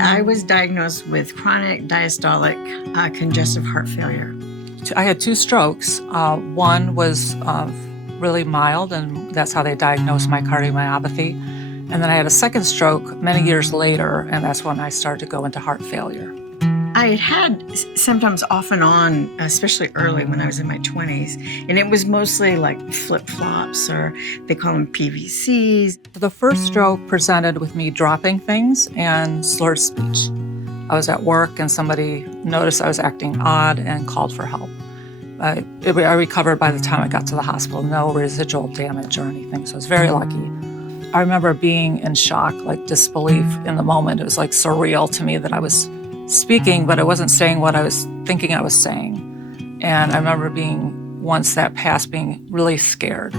I was diagnosed with chronic diastolic congestive heart failure. I had 2 strokes. One was really mild, and that's how they diagnosed my cardiomyopathy. And then I had a second stroke many years later, and that's when I started to go into heart failure. I had symptoms off and on, especially early when I was in my 20s, and it was mostly like flip-flops, or they call them PVCs. The first stroke presented with me dropping things and slurred speech. I was at work and somebody noticed I was acting odd and called for help. I recovered by the time I got to the hospital, no residual damage or anything, so I was very lucky. I remember being in shock, like disbelief in the moment. It was like surreal to me that I was speaking, but I wasn't saying what I was thinking I was saying. And I remember being, once that passed, being really scared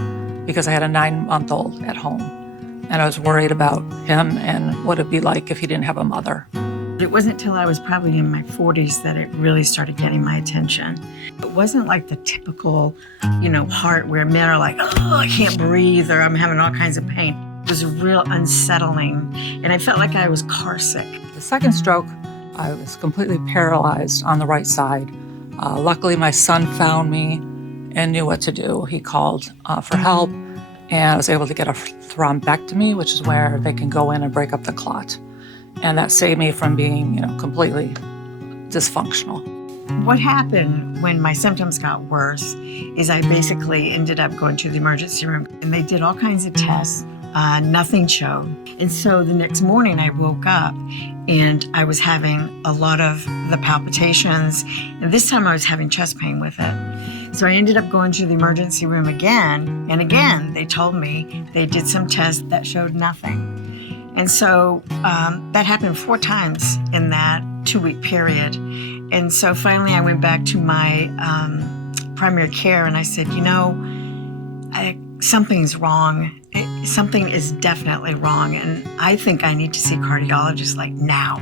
because I had a 9-month-old at home. And I was worried about him and what it'd be like if he didn't have a mother. It wasn't until I was probably in my 40s that it really started getting my attention. It wasn't like the typical, heart where men are like, oh, I can't breathe, or I'm having all kinds of pain. It was real unsettling, and I felt like I was car sick. The second stroke, I was completely paralyzed on the right side. Luckily, my son found me and knew what to do. He called for help, and I was able to get a thrombectomy, which is where they can go in and break up the clot. And that saved me from being, completely dysfunctional. What happened when my symptoms got worse is I basically ended up going to the emergency room, and they did all kinds of tests. Nothing showed. And so the next morning I woke up and I was having a lot of the palpitations, and this time I was having chest pain with it. So I ended up going to the emergency room again, and again they told me they did some tests that showed nothing. And so that happened 4 times in that 2-week period. And so finally I went back to my primary care and I said, something's wrong. Something is definitely wrong, and I think I need to see a cardiologist like now.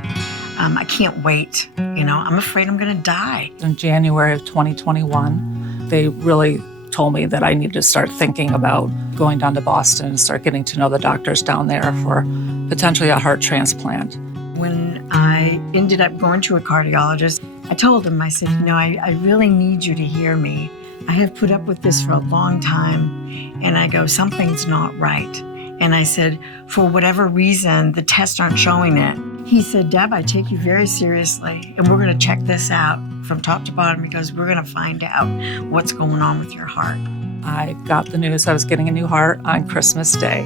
I can't wait. I'm afraid I'm going to die. In January of 2021, they really told me that I needed to start thinking about going down to Boston and start getting to know the doctors down there for potentially a heart transplant. When I ended up going to a cardiologist, I told him, I said, I really need you to hear me. I have put up with this for a long time, and I go, something's not right. And I said, for whatever reason, the tests aren't showing it. He said, Deb, I take you very seriously, and we're going to check this out from top to bottom, because we're going to find out what's going on with your heart. I got the news I was getting a new heart on Christmas Day,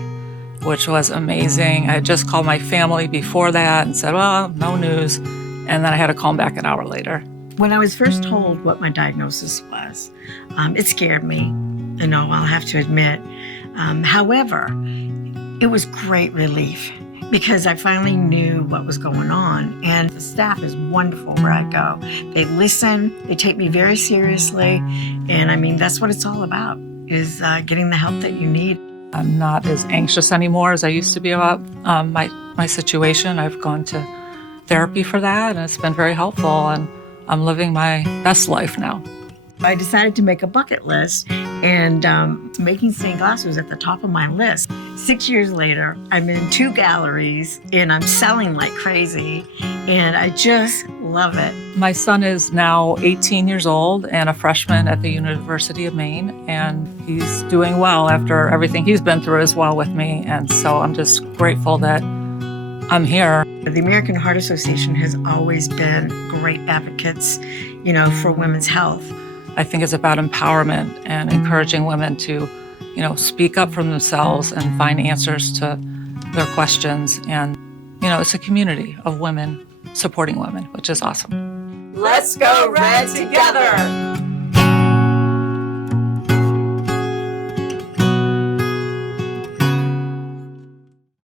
which was amazing. I had just called my family before that and said, well, no news. And then I had to call them back an hour later. When I was first told what my diagnosis was, it scared me, I'll have to admit. However, it was great relief because I finally knew what was going on. And the staff is wonderful where I go. They listen, they take me very seriously. And that's what it's all about, is getting the help that you need. I'm not as anxious anymore as I used to be about my situation. I've gone to therapy for that, and it's been very helpful. And I'm living my best life now. I decided to make a bucket list, and making stained glass was at the top of my list. 6 years later, I'm in 2 galleries, and I'm selling like crazy, and I just love it. My son is now 18 years old and a freshman at the University of Maine, and he's doing well after everything he's been through as well with me, and so I'm just grateful that I'm here. The American Heart Association has always been great advocates, for women's health. I think it's about empowerment and encouraging women to, speak up for themselves and find answers to their questions. And, it's a community of women supporting women, which is awesome. Let's go red together.